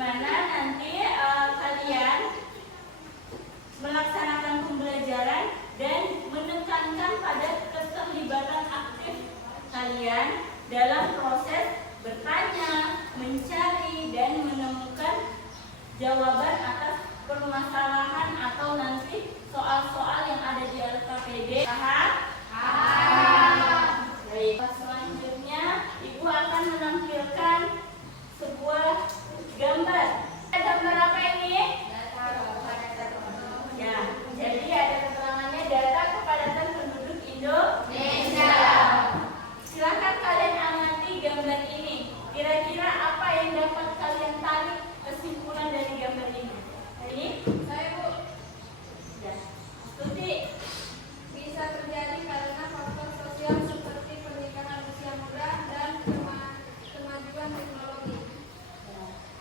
mana nanti kalian melaksanakan pembelajaran dan menekankan pada keterlibatan aktif kalian dalam proses bertanya, mencari, dan menemukan jawaban atas permasalahan atau nanti soal-soal yang ada di LKPD. Paham? Baik. Selanjutnya, Ibu akan menampilkan sebuah gambar. Gambar apa ini? Ya, jadi ada keterangannya data kepadatan penduduk Indonesia. Silakan kalian amati gambar ini. Kira-kira apa yang dapat kalian tarik kesimpulan dari gambar ini? Ini? Saya, Bu. Ya. Tuti. Bisa terjadi karena faktor sosial seperti pernikahan usia muda dan kemajuan teknologi.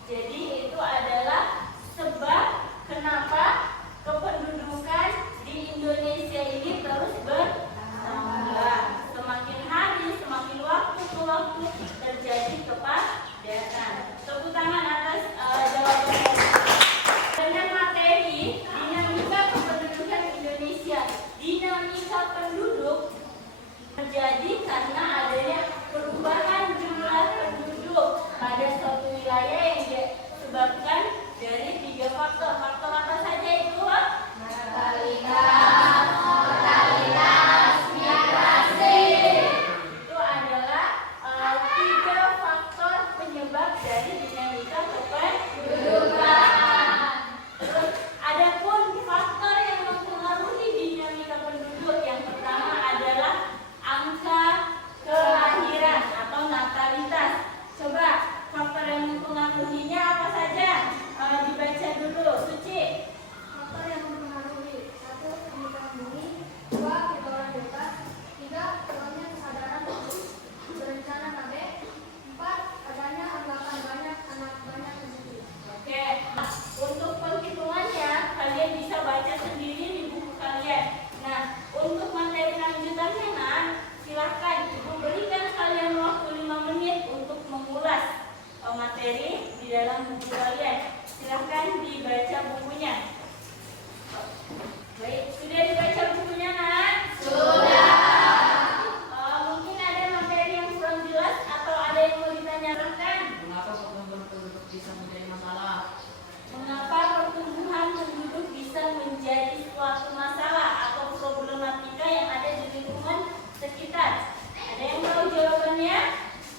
Jadi itu adalah sebab kenapa kependudukan di Indonesia ini terus bertambah. Semakin hari, semakin waktu ke waktu terjadi kepadatan. Tepuk tangan atas jawaban. Dengan materi dinamika kependudukan Indonesia, dinamika penduduk terjadi karena adanya perubahan jumlah penduduk pada suatu wilayah yang disebabkan dari 3 faktor. Faktor apa saja itu? Natalitas, mortalitas, migrasi. Itu adalah 3 faktor penyebab dari dinamika kependudukan. Terus adapun faktor yang mempengaruhi dinamika penduduk, yang pertama adalah angka kelahiran atau natalitas. Coba faktor yang mempengaruhinya apa saja? Dibaca dulu, Suci. Faktor yang mempengaruhi: 1. Permukaan bumi, 2. Pergaulan bebas, 3. Kurangnya kesadaran untuk berencana KB, 4. Adanya anggapan banyak anak banyak sendiri. Oke, untuk penghitungannya kalian bisa baca sendiri di buku kalian. Nah, untuk materi lanjutannya, silahkan Ibu berikan kalian waktu 5 menit untuk mengulas materi di dalam buku kalian. Silahkan dibaca bukunya. Baik, sudah dibaca bukunya, Nak? Sudah. Mungkin ada materi yang kurang jelas atau ada yang mau ditanyakan? Mengapa pertumbuhan penduduk bisa menjadi masalah? Mengapa pertumbuhan penduduk bisa menjadi suatu masalah atau problematika yang ada di lingkungan sekitar? Ada yang tahu jawabannya?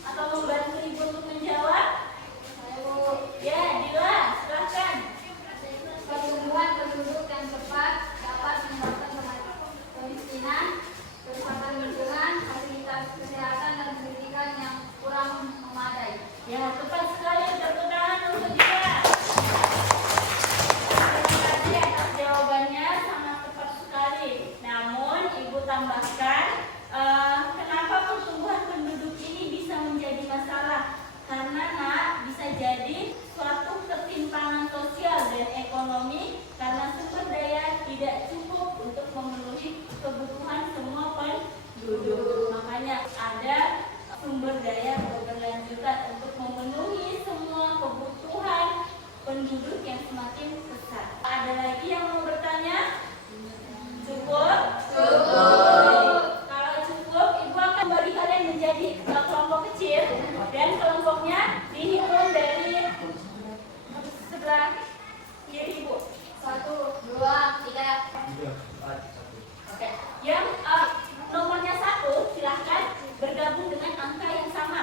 Atau membantu Ibu untuk menjawab? Ya, Dila, silahkan. Pertumbuhan penduduk yang cepat dapat menyebabkan kemiskinan, kerusakan lingkungan, fasilitas kesehatan dan pendidikan yang kurang memadai. Ya, tepat sekali. Tepuk tangan untuk Dila. Terima kasih atas jawabannya, sangat tepat sekali. Namun, Ibu tambahkan, kenapa pertumbuhan penduduk ini bisa menjadi masalah? Karena, bisa jadi suatu ketimpangan sosial dan ekonomi karena sumber daya tidak cukup untuk memenuhi kebutuhan semua penduduk. Makanya ada sumber daya berkelanjutan untuk memenuhi semua kebutuhan penduduk yang semakin besar. Ada lagi yang mau bertanya? Cukup? Cukup. Kalau cukup, Ibu akan bagi kalian menjadi kelompok kecil dan kelompoknya dihitung dari sebelah kiri Ibu. 1, 2, 3. Oke. Yang nomornya 1 silahkan bergabung dengan angka yang sama.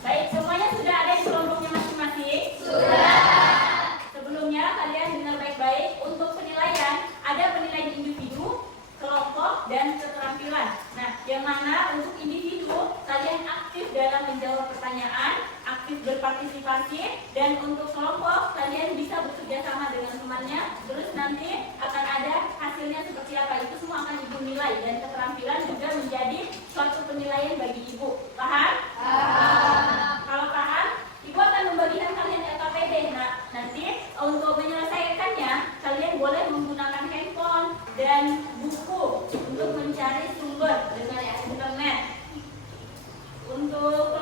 Baik, semuanya sudah ada di kelompoknya masing-masing? Sudah. Sebelumnya kalian dengar baik-baik, untuk penilaian ada penilaian individu, kelompok, dan keterampilan. Nah, yang mana untuk individu kalian aktif dalam menjawab pertanyaan, aktif berpartisipasi, dan untuk kelompok kalian bisa bekerja sama dengan temannya. Terus nanti akan ada hasilnya seperti apa, itu semua akan Ibu nilai, dan keterampilan juga menjadi suatu penilaian bagi Ibu. Paham? Kalau paham, Ibu akan membagikan kalian LKPD. Nah, nanti untuk menyelesaikannya kalian boleh menggunakan handphone dan buku untuk mencari sumber dengan internet. Untuk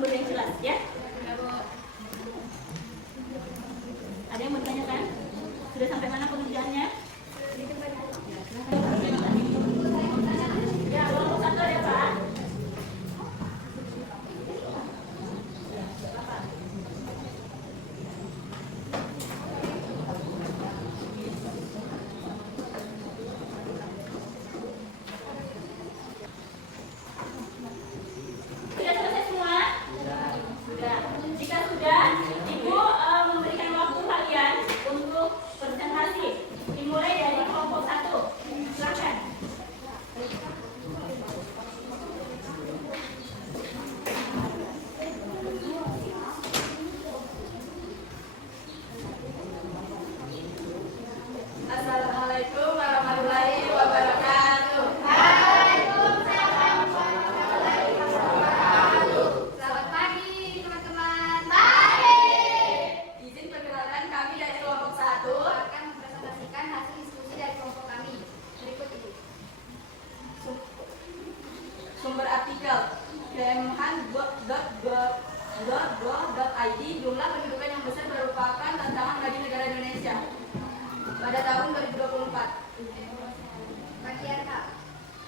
sumber yang jelas ya. Ada yang mau ditanyakan? Sudah sampai mana pengerjaannya? Ya, kelompok 1 ya Pak. Sudah selesai semua? Sudah. Jika sudah, Ibu memberikan waktu kalian untuk presentasi. Dimulai dari kelompok 1. Silakan. Assalamualaikum warahmatullahi wabarakatuh. Selamat pagi teman-teman. Izin perkenalkan, kami dari kelompok 1 Akan mempresentasikan hasil diskusi dari kelompok kami. Berikut ini. sumber artikel kemhan.go.id. Jumlah pendudukan yang besar merupakan tantangan bagi negara Indonesia pada tahun 2024. Bagian A.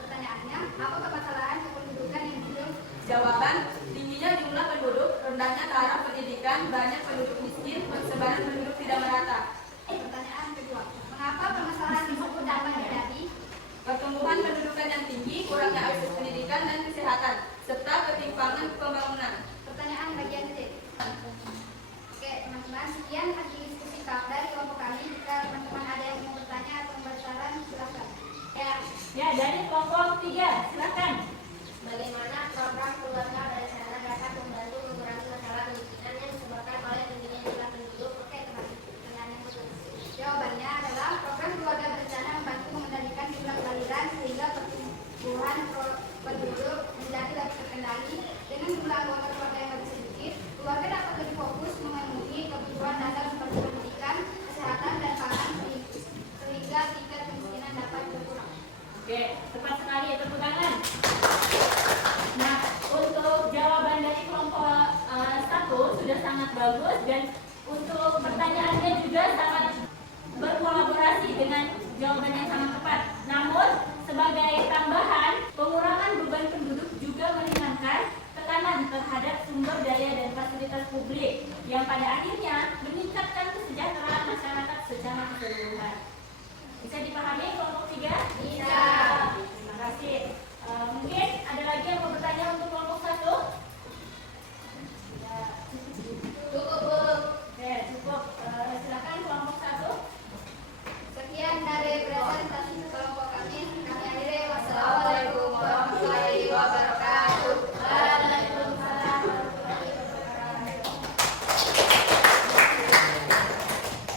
Pertanyaannya, apa permasalahan kependudukan yang belum? Jawaban, tingginya jumlah penduduk, rendahnya taraf pendidikan, banyak penduduk miskin, persebaran penduduk tidak merata. Pertanyaan kedua, mengapa permasalahan tersebut dapat terjadi? Pertumbuhan pendudukan yang tinggi, kurangnya akses pendidikan dan kesehatan, serta ketimpangan pembangunan. Pertanyaan bagian C. Oke, teman-teman, sekian hasil diskusi dari kelompok kami. Jika teman-teman ada yang mau bertanya atau bersaran, silakan. Ya, dari kelompok 3. Silakan. Bagaimana program keluarga berencana dapat membantu mengurangi masalah kemiskinan yang disebabkan oleh tingginya jumlah penduduk? Oke, teman-teman, pertanyaan yang betul. Jawabannya adalah program keluarga berencana membantu mengendalikan jumlah kelahiran sehingga pertumbuhan penduduk menjadi lebih terkendali. Dengan jumlah anggota keluarga yang lebih sedikit, keluarga dapat lebih fokus memenuhi kebutuhan dasar seperti pendidikan, kesehatan, dan pangan sehingga tingkat kemiskinan dapat berkurang. Oke, tepat sekali ya, tepuk tangan. Nah, untuk jawaban dari kelompok 1 sudah sangat bagus, dan untuk pertanyaannya juga sangat berkolaborasi dengan jawaban yang sangat tepat. Namun, sebagai tambahan, pengurangan beban penduduk juga meringankan tekanan terhadap sumber daya dan fasilitas publik yang pada akhirnya meningkatkan kesejahteraan masyarakat secara keseluruhan. Bisa dipahami kelompok 3? Bisa. Terima kasih. Mungkin ada lagi yang mau bertanya untuk kelompok 1? Ya, Cukup, Bu. oke, cukup. Silakan kelompok 1. Sekian dari presentasi kelompok kami. Kami akhiri. Wassalamualaikum warahmatullahi wabarakatuh. Waalaikumsalam warahmatullahi wabarakatuh.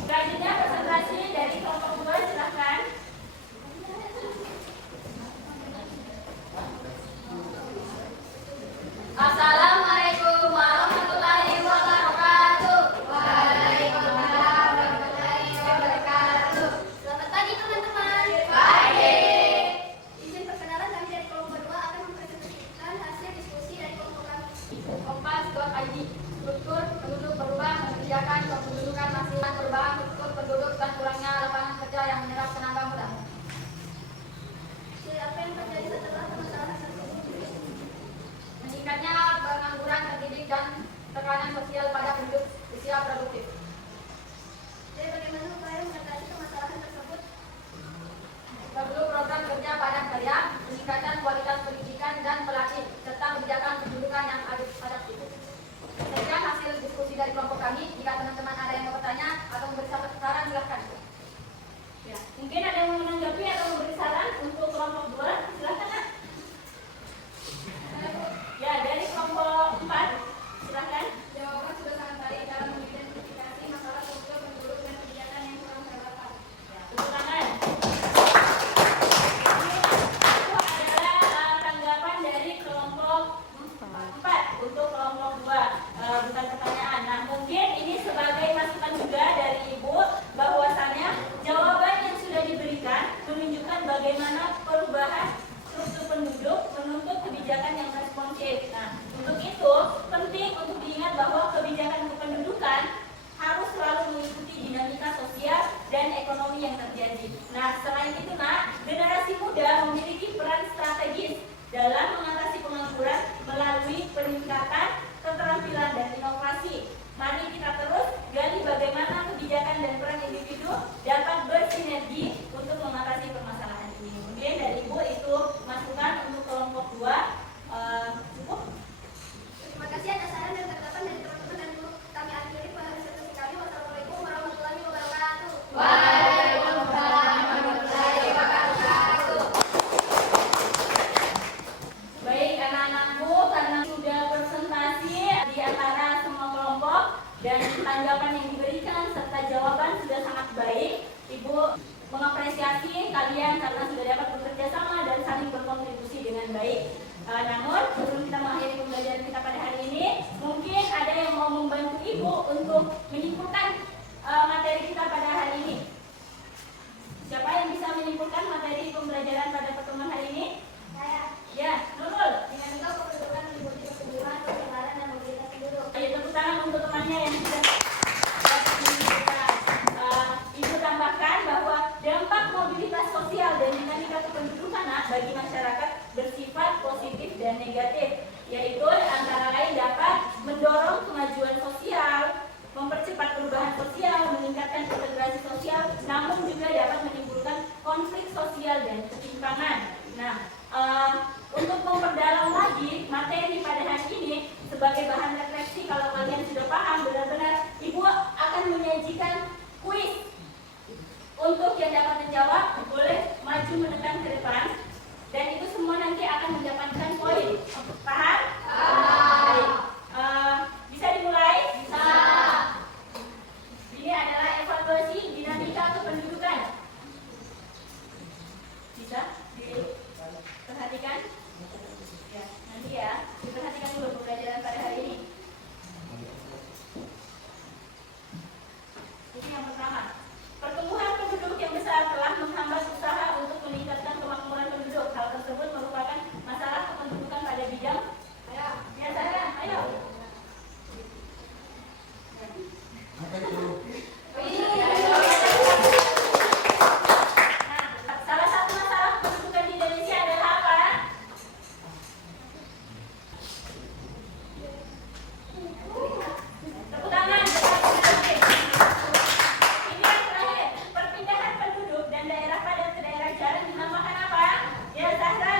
Selanjutnya presentasi dari kelompok 2. Silakan. Assalamualaikum warahmatullahi wabarakatuh. Waalaikumsalam warahmatullahi wabarakatuh. Selamat pagi teman-teman. Pagi. Izin perkenalan, kami dari kelompok 2 akan mempresentasikan hasil diskusi dari kelompok kami. Kompas.id. Struktur penduduk berubah mengerjakan kependudukan masih perubahan struktur penduduk dan kurangnya lapangan kerja yang menyerap tenaga muda. Apa yang terjadi setelah permasalahan tersebut? Meningkatnya pengangguran terdidik dan tekanan sosial pada penduduk usia produktif. Jadi bagaimana upaya mengatasi permasalahan tersebut? Perlu program kerja padat karya, peningkatan kualitas pendidikan dan pelatih, serta kebijakan pendudukan yang adaptif. Sekian hasil diskusi dari kelompok kami. Jika teman-teman ada yang mau bertanya atau memberi saran, silahkan. Ya, mungkin ada yang mau menanggapi atau memberi saran untuk kelompok 2. Silakan, Nak. Ya, dari kelompok 4. Silakan. Jawaban sudah sangat baik dalam mengidentifikasi masalah struktur penduduk dan kebijakan yang kurang relevan. Ya, tepuk tangan. Itu adalah tanggapan dari kelompok 4 untuk kelompok 2. Bukan pertanyaan. Nah, mungkin ini sebagai masukan juga dari Ibu bahwasannya jawaban yang sudah diberikan menunjukkan bagaimana perubahan struktur penduduk menuntut kebijakan yang responsif. Nah, untuk itu penting dan tanggapan yang diberikan serta jawaban sudah sangat baik. Ibu mengapresiasi kalian karena sudah dapat bekerja sama dan saling berkontribusi dengan baik. Namun sebelum kita mengakhiri pembelajaran kita pada hari ini, mungkin ada yang mau membantu Ibu untuk menyimpulkan materi kita pada hari ini. Siapa yang bisa menyimpulkan materi pembelajaran pada pertemuan hari ini? Saya. Ya, Nurul. Dinamika kependudukan meliputi pertumbuhan, perkembangan, dan mobilitas penduduk. Ayo tepuk tangan untuk temannya yang sudah dapat menyimpulkan. Ibu tambahkan bahwa dampak mobilitas sosial dan dinamika kependudukan bagi masyarakat bersifat positif dan negatif, yaitu antara lain dapat mendorong kemajuan sosial, mempercepat perubahan sosial, meningkatkan integrasi sosial, namun juga dapat menimbulkan konflik sosial dan ketimpangan. Nah, untuk memperdalam lagi materi pada hari ini sebagai bahan refleksi, kalau kalian sudah paham benar-benar, Ibu akan menyajikan kuis. Untuk yang dapat menjawab boleh maju mendekat ke depan, dan itu semua nanti akan mendapatkan poin. Paham? Baik. Bisa dimulai? Bisa. Ini adalah evaluasi dinamika kependudukan. Bisa diperhatikan? Ya, nanti ya. Diperhatikan dulu pembelajaran pada hari ini. Ini yang pertama. Pertumbuhan penduduk yang besar telah menghambat usaha untuk meningkatkan kemakmuran penduduk. Hal tersebut merupakan masalah kependudukan pada bidang. Ya, saya. Ayo. Apa itu? Nah, salah satu masalah kependudukan di Indonesia adalah apa? Tepuk tangan. Ini yang terakhir, perpindahan penduduk dan daerah padat ke daerah jarang dinamakan apa? Ya, Zahra.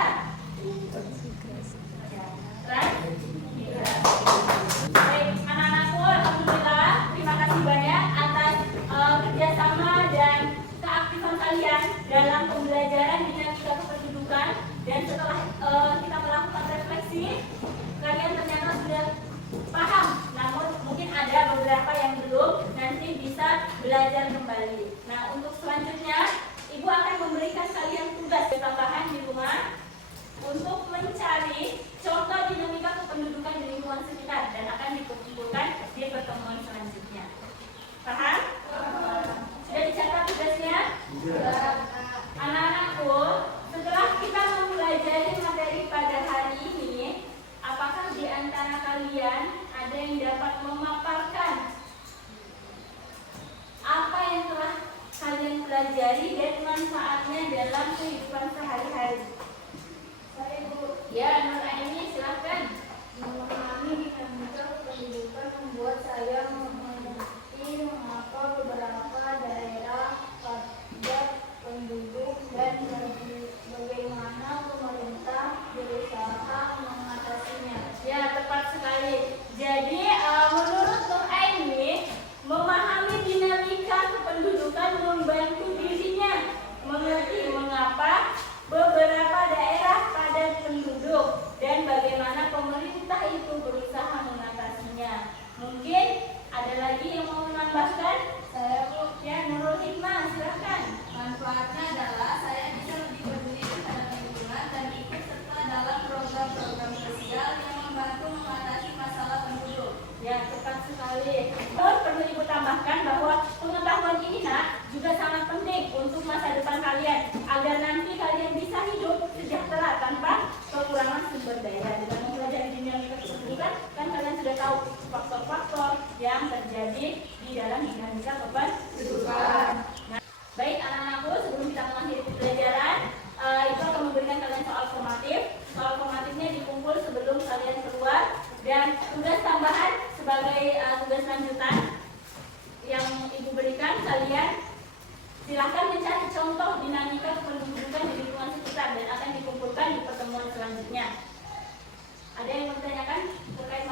Baik, anak-anakku, alhamdulillah, terima kasih banyak atas kerjasama dan keaktifan kalian dalam pembelajaran dinamika kependudukan. Dan setelah kita melakukan refleksi, kalian ternyata sudah paham, namun mungkin ada beberapa yang belum, nanti bisa belajar kembali. Nah, untuk selanjutnya, Ibu akan memberikan kalian tugas tambahan di rumah untuk mencari contoh dinamika kependudukan di lingkungan sekitar dan akan dikumpulkan di pertemuan selanjutnya. Paham? Sudah dicatat tugasnya? Anak-anakku, setelah kita mempelajari materi pada hari ini, apakah di antara kalian ada yang dapat memaparkan apa yang telah kalian pelajari dan manfaatnya dalam kehidupan sehari-hari? Saya Bu. Ya, Nur Aini, silahkan. Memahami dinamika kependudukan membuat saya mengerti mengapa beberapa daerah padat penduduk dan bagaimana pemerintah berusaha mengatasinya. Ya, tepat sekali. Jadi, menurut Nur Aini, memahami dinamika kependudukan membantu dirinya mengerti mengapa beberapa daerah padat penduduk dan bagaimana pemerintah itu berusaha mengatasinya. Mungkin ada lagi yang mau menambahkan? Saya Bu. Ya, Nurul Hikmah, silakan. Manfaatnya adalah saya bisa lebih peduli terhadap lingkungan dan ikut serta dalam program-program sosial yang membantu mengatasi masalah penduduk. Ya, tepat sekali. Perlu Ibu tambahkan bahwa pengetahuan ini juga sangat penting untuk masa depan kalian, agar nanti kalian bisa hidup sejahtera tanpa kekurangan sumber daya. Dengan mempelajari dinamika kependudukan, kan kalian sudah tahu faktor-faktor yang terjadi di dalam dinamika kependudukan. Nah, baik anak-anakku, sebelum kita mengakhiri pembelajaran, Ibu akan memberikan kalian soal formatif. Soal formatifnya dikumpul sebelum kalian keluar, dan tugas tambahan sebagai tugas lanjutan yang Ibu berikan, kalian silahkan mencari contoh dinamika kependudukan di lingkungan sekitar dan akan dikumpulkan di pertemuan selanjutnya. Ada yang mau ditanyakan terkait